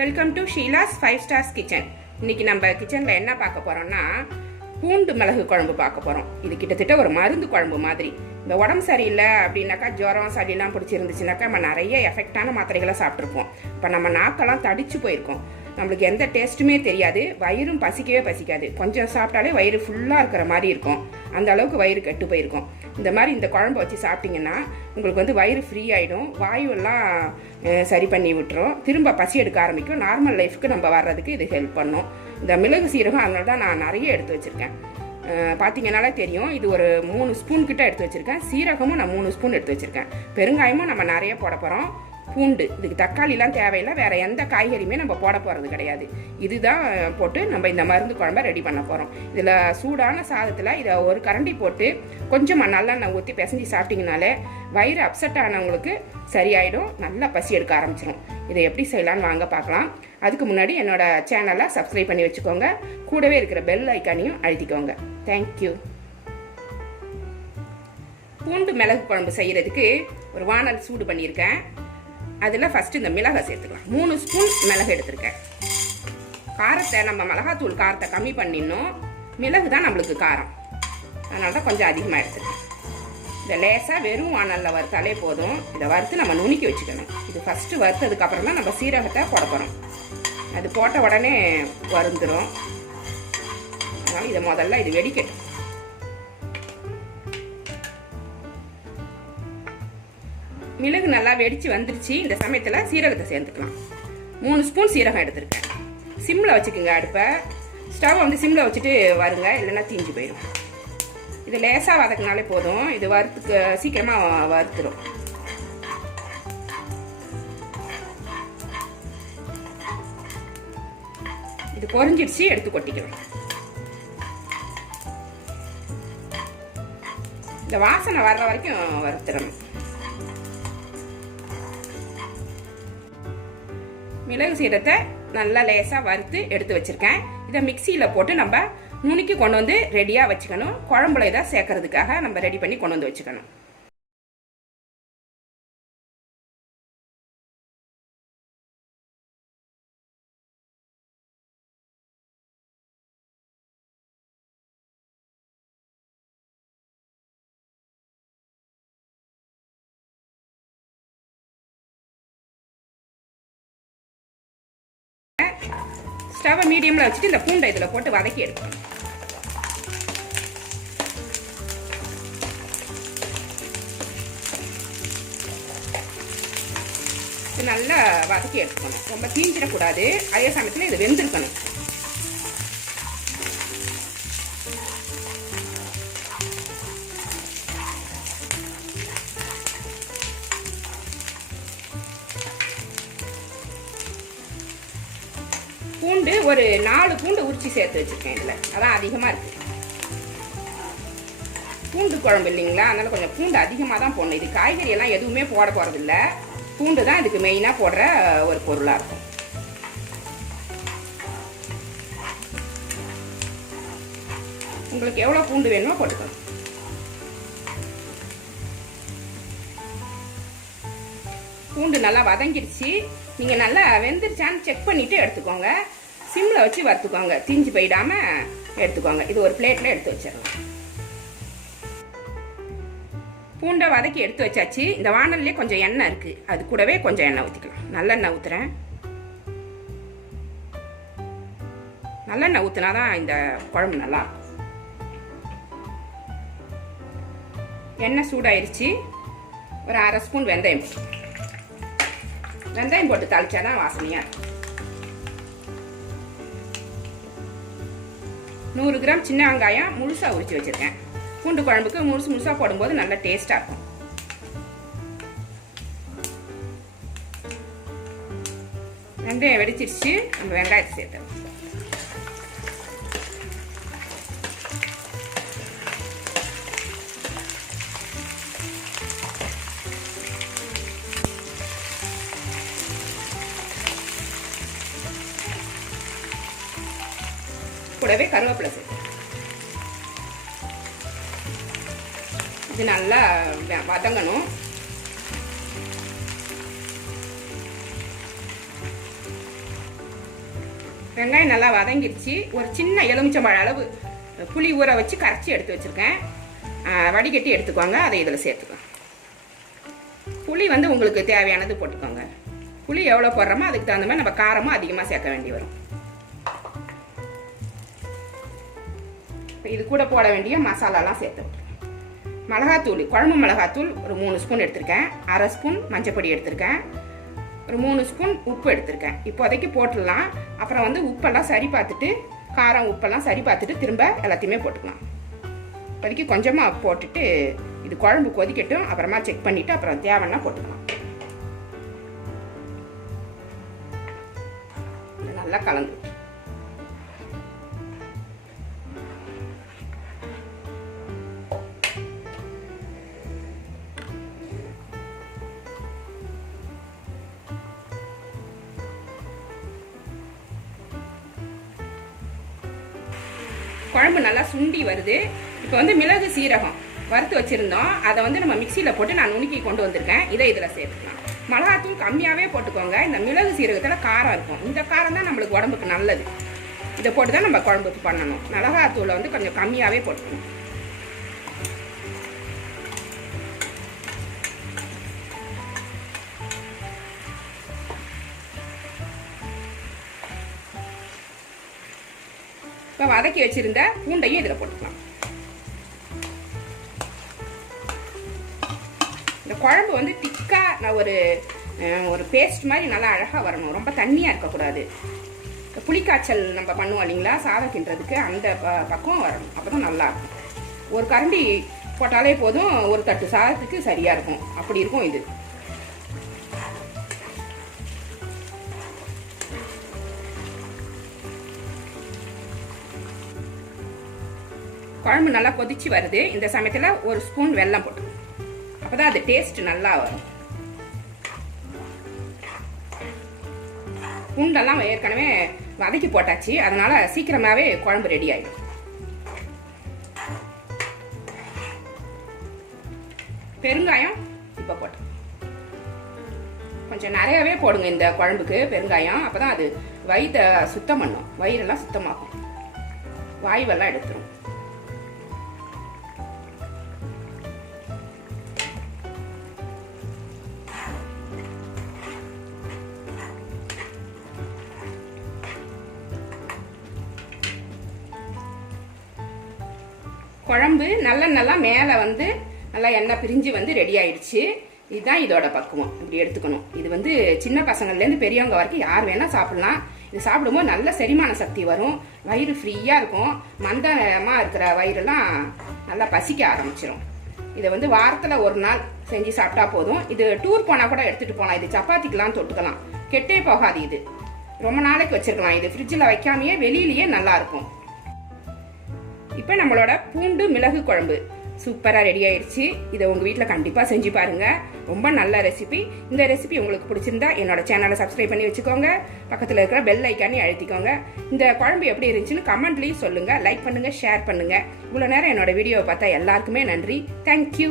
Welcome to Sheela's five stars kitchen இன்னைக்கு நம்ம கிச்சனில் என்ன பார்க்க போகிறோம்னா பூண்டு மிளகு குழம்பு பார்க்க போகிறோம் இது கிட்டத்தட்ட ஒரு மருந்து குழம்பு மாதிரி. இந்த உடம்பு சரியில்லை அப்படின்னாக்கா ஜுரம் சளிலாம் பிடிச்சிருந்துச்சுனாக்கா நம்ம நிறைய எஃபெக்டான மாத்திரைகளை சாப்பிட்ருப்போம் இப்போ நம்ம நாக்கெல்லாம் தடிச்சு போயிருக்கோம். நம்மளுக்கு எந்த டேஸ்ட்டுமே தெரியாது. வயிறும் பசிக்கவே பசிக்காது. கொஞ்சம் சாப்பிட்டாலே வயிறு ஃபுல்லாக இருக்கிற மாதிரி இருக்கும். அந்த அளவுக்கு வயிறு கெட்டு போயிருக்கும். இந்த மாதிரி இந்த குழம்பு வச்சு சாப்பிட்டிங்கன்னா உங்களுக்கு வந்து வயிறு ஃப்ரீ ஆகிடும் வாயுவெல்லாம் சரி பண்ணி விட்டுரும். திரும்ப பசி எடுக்க ஆரம்பிக்கும். நார்மல் லைஃப்க்கு நம்ம வர்றதுக்கு இது ஹெல்ப் பண்ணும். இந்த மிளகு சீரகம் அதனால தான் நான் நிறைய எடுத்து வச்சுருக்கேன். பார்த்தீங்கனாலே தெரியும். இது ஒரு மூணு ஸ்பூன் கிட்ட எடுத்து வச்சுருக்கேன். சீரகமும் நான் மூணு ஸ்பூன் எடுத்து வச்சுருக்கேன். பெருங்காயமும் நம்ம நிறைய போட போகிறோம் பூண்டு. இதுக்கு தக்காளிலாம் தேவையில்லை வேற எந்த காய்கறியுமே நம்ம போட போகிறது கிடையாது. இதுதான் போட்டு நம்ம இந்த மருந்து குழம்ப ரெடி பண்ண போகிறோம் இதில் சூடான சாதத்தில் இதை ஒரு கரண்டி போட்டு கொஞ்சமாக நல்லெண்ணெய் ஊற்றி பிசைஞ்சு சாப்பிட்டீங்கனாலே வயிறு அப்செட் ஆனவங்களுக்கு சரியாயிடும். நல்லா பசி எடுக்க ஆரம்பிச்சிடும் இதை எப்படி செய்யலாம்னு வாங்க பார்க்கலாம். அதுக்கு முன்னாடி என்னோட சேனலை சப்ஸ்கிரைப் பண்ணி வச்சுக்கோங்க. கூடவே இருக்கிற பெல் ஐக்கானையும் அழுத்திக்கோங்க. தேங்க்யூ பூண்டு மிளகு குழம்பு செய்கிறதுக்கு ஒரு வானல் சூடு பண்ணியிருக்கேன். அதில் ஃபஸ்ட்டு இந்த மிளகை சேர்த்துக்கலாம். மூணு ஸ்பூன் மிளகு எடுத்திருக்கேன். காரத்தை நம்ம மிளகாத்தூள் காரத்தை கம்மி பண்ணிடணும். மிளகு தான் நம்மளுக்கு காரம். அதனால தான் கொஞ்சம் அதிகமாக எடுத்துருக்கேன் இதை லேசாக வெறும் வானலில் வறுத்தாலே போதும். இதை வறுத்து நம்ம நுணுக்கி வச்சுக்கணும். இது ஃபஸ்ட்டு வறுத்ததுக்கு அப்புறம் தான் நம்ம சீரகத்தை போட போகிறோம் அது போட்ட உடனே வருந்துடும் அதனால் இதை முதல்ல இது வெடிக்கட்டும். மிளகு நல்லா வெடிச்சு வந்துருச்சு. இந்த சமயத்தில் சீரகத்தை சேர்த்துக்கலாம். மூணு ஸ்பூன் சீரகம் எடுத்திருக்கேன். சிம்மில் வச்சுக்கோங்க அடுப்பை. ஸ்டவ் வந்து சிம்மில் வச்சுட்டு வருங்க. இல்லைன்னா தீஞ்சு போயிடும் இது லேசாக வதக்கினாலே போதும். இது வறுத்துக்கு சீக்கிரமாக வறுத்துடும் இது பொறிஞ்சிடுச்சு எடுத்து கொட்டிக்கலாம் இந்த வாசனை வர்ற வரைக்கும் வறுத்துடணும். மிளகு சீரத்தை நல்லா லேசாக வறுத்து எடுத்து வச்சுருக்கேன். இதை மிக்சியில் போட்டு நம்ம நுணுக்கி கொண்டு வந்து ரெடியாக வச்சுக்கணும். குழம்புல இதை சேர்க்கறதுக்காக நம்ம ரெடி பண்ணி கொண்டு வந்து வச்சுக்கணும். ஸ்டவ்வை மீடியமில் வச்சுட்டு இந்த பூண்டை இதில் போட்டு வதக்கி எடுக்கணும். இது நல்லா வதக்கி எடுத்துக்கணும் ரொம்ப தீஞ்சிடக்கூடாது. அதே சமயத்தில் இது வெந்திருக்கணும். ஒரு நாலு பூண்டு உரிச்சி சேர்த்து வச்சிருக்கேன் இதில். அதான் அதிகமாக இருக்குது பூண்டு குழம்பு இல்லைங்களா? அதனால் கொஞ்சம் பூண்டு அதிகமாக தான் போடணும். இது காய்கறி எல்லாம் எதுவுமே போட போகிறதில்ல பூண்டு தான் இதுக்கு மெயினாக போடுற ஒரு பொருளாக இருக்கும். உங்களுக்கு எவ்வளோ பூண்டு வேணுமோ போட்டுக்கணும் பூண்டு நல்லா வதங்கிடுச்சு நீங்கள் நல்லா வெந்துருச்சான்னு செக் பண்ணிவிட்டு எடுத்துக்கோங்க. சிம்மில் வச்சு வறுத்துக்கோங்க. தீஞ்சு போயிடாமல் எடுத்துக்கோங்க. இது ஒரு பிளேட்டில் எடுத்து வச்சிடலாம். பூண்டை வதக்கி எடுத்து வச்சாச்சு. இந்த வானல்லே கொஞ்சம் எண்ணெய் இருக்குது அது கூடவே கொஞ்சம் எண்ணெய் ஊற்றிக்கலாம் நல்லெண்ணெய் ஊற்றுறேன் நல்லெண்ணெய் ஊற்றினா தான் இந்த குழம்பு நல்லா எண்ணெய் சூடாயிருச்சு. ஒரு அரை ஸ்பூன் வெந்தயம். வெந்தயம் போட்டு தாளிச்சாதான் வாசனையாக இருக்கும். நூறு கிராம் சின்ன வெங்காயம் முழுசாக உரிச்சு வச்சுருக்கேன். பூண்டு குழம்புக்கு முழுசு முழுசாக போடும்போது நல்லா டேஸ்ட்டாக இருக்கும். வெந்தயம் வெடிச்சிருச்சு நம்ம வெங்காயத்தை சேர்த்து கூடவே கருவேப்பிலை சேர்த்து. இது நல்லா வதங்கணும். வெங்காயம் நல்லா வதங்கிடுச்சு. ஒரு சின்ன எலுமிச்சம்பழ அளவு புளி ஊற வச்சு கரைச்சி எடுத்து வச்சுருக்கேன். வடிகட்டி எடுத்துக்கோங்க. அதை இதில் சேர்த்துக்கோங்க புளி வந்து உங்களுக்கு தேவையானது போட்டுக்கோங்க. புளி எவ்வளோ போடுறோமோ அதுக்கு தகுந்த மாதிரி நம்ம காரமும் அதிகமாக சேர்க்க வேண்டி வரும். இது கூட போட வேண்டிய மசாலாலாம் சேர்த்து விட்டுருக்கேன். மிளகாத்தூள் குழம்பு மிளகாத்தூள் ஒரு மூணு ஸ்பூன் எடுத்திருக்கேன். அரை ஸ்பூன் மஞ்சப்பொடி எடுத்திருக்கேன். ஒரு மூணு ஸ்பூன் உப்பு எடுத்திருக்கேன். இப்போதைக்கு போட்டுடலாம். அப்புறம் வந்து உப்பெல்லாம் சரி பார்த்துட்டு காரம் உப்பெல்லாம் சரி பார்த்துட்டு திரும்ப எல்லாத்தையுமே போட்டுக்கலாம். இப்போதைக்கு கொஞ்சமாக போட்டுட்டு இது குழம்பு கொதிக்கட்டும். அப்புறமா செக் பண்ணிவிட்டு அப்புறம் தேவைன்னா போட்டுக்கலாம். நல்லா கலந்து குழம்பு நல்லா சுண்டி வருது. இப்போ வந்து மிளகு சீரகம் வறுத்து வச்சுருந்தோம். அதை வந்து நம்ம மிக்சியில் போட்டு நான் நுணுக்கி கொண்டு வந்திருக்கேன். இதை இதில் சேர்த்துக்கலாம். மிளகாத்தூள் கம்மியாகவே போட்டுக்கோங்க. இந்த மிளகு சீரகத்தில் காரம் இருக்கும். இந்த காரம் தான் நம்மளுக்கு உடம்புக்கு நல்லது. இதை போட்டு தான் நம்ம குழம்புக்கு பண்ணணும். மிளகாத்தூளை வந்து கொஞ்சம் கம்மியாகவே போட்டுக்கணும். இப்போ வதக்கி வச்சிருந்த பூண்டையும் இதில் போட்டுக்கலாம். இந்த குழம்பு வந்து திக்காக நான் ஒரு ஒரு பேஸ்ட் மாதிரி நல்லா அழகாக வரணும். ரொம்ப தண்ணியாக இருக்கக்கூடாது. புளிக்காய்ச்சல் நம்ம பண்ணுவோம் இல்லைங்களா? சாதம் கிண்டுறதுக்கு அந்த ப- பக்கம் வரணும். அப்போ தான் நல்லாயிருக்கும் ஒரு கரண்டி போட்டாலே போதும் ஒரு தட்டு சாதத்துக்கு சரியாக இருக்கும். அப்படி இருக்கும் இது. குழம்பு நல்லா கொதிச்சு வருது. இந்த சமயத்தில் ஒரு ஸ்பூன் வெல்லம் போட்டு. அப்பதான் அது டேஸ்ட் நல்லா வரும். பூண்டெல்லாம் ஏற்கனவே வதக்கி போட்டாச்சு. அதனால சீக்கிரமாகவே குழம்பு ரெடி ஆகிடும் பெருங்காயம் இப்போ போட்டோம் கொஞ்சம் நிறையவே போடுங்க இந்த குழம்புக்கு பெருங்காயம். அப்பதான் அது வயிற்றை சுத்தம் பண்ணும். வயிறெல்லாம் சுத்தமாகும். வாயுவெல்லாம் எடுத்துரும். குழம்பு நல்ல நல்லா மேலே வந்து நல்லா எண்ணெய் பிரிஞ்சு வந்து ரெடி ஆயிடுச்சு. இதுதான் இதோட பக்குவம். இப்படி எடுத்துக்கணும். இது வந்து சின்ன பசங்கள்லேருந்து பெரியவங்க வரைக்கும் யார் வேணால் சாப்பிடலாம். இது சாப்பிடும்போது நல்ல செரிமான சக்தி வரும். வயிறு ஃப்ரீயாக இருக்கும். மந்தமாக இருக்கிற வயிறுலாம் நல்லா பசிக்க ஆரம்பிச்சிடும் இதை வந்து வாரத்தில் ஒரு நாள் செஞ்சு சாப்பிட்டா போதும். இது டூர் போனால் கூட எடுத்துகிட்டு போகலாம் இது சப்பாத்திக்கெலாம் தொட்டுக்கலாம். கெட்டே போகாது இது. ரொம்ப நாளைக்கு வச்சிருக்கலாம். இது ஃப்ரிட்ஜில் வைக்காமையே வெளியிலேயே நல்லா இருக்கும். இப்போ நம்மளோட பூண்டு மிளகு குழம்பு. சூப்பராக ரெடி ஆயிடுச்சு. இதை உங்கள் வீட்டில் கண்டிப்பாக செஞ்சு பாருங்கள் ரொம்ப நல்ல ரெசிபி இந்த ரெசிபி உங்களுக்கு பிடிச்சிருந்தா என்னோட சேனலை சப்ஸ்கிரைப் பண்ணி வச்சுக்கோங்க. பக்கத்தில் இருக்கிற பெல் ஐக்கானே அழுத்திக்கோங்க. இந்த குழம்பு எப்படி இருந்துச்சுன்னு கமெண்ட்லேயும் சொல்லுங்கள் லைக் பண்ணுங்கள் ஷேர் பண்ணுங்கள் இவ்வளோ நேரம் என்னோட வீடியோவை பார்த்தா எல்லாருக்குமே நன்றி. தேங்க்யூ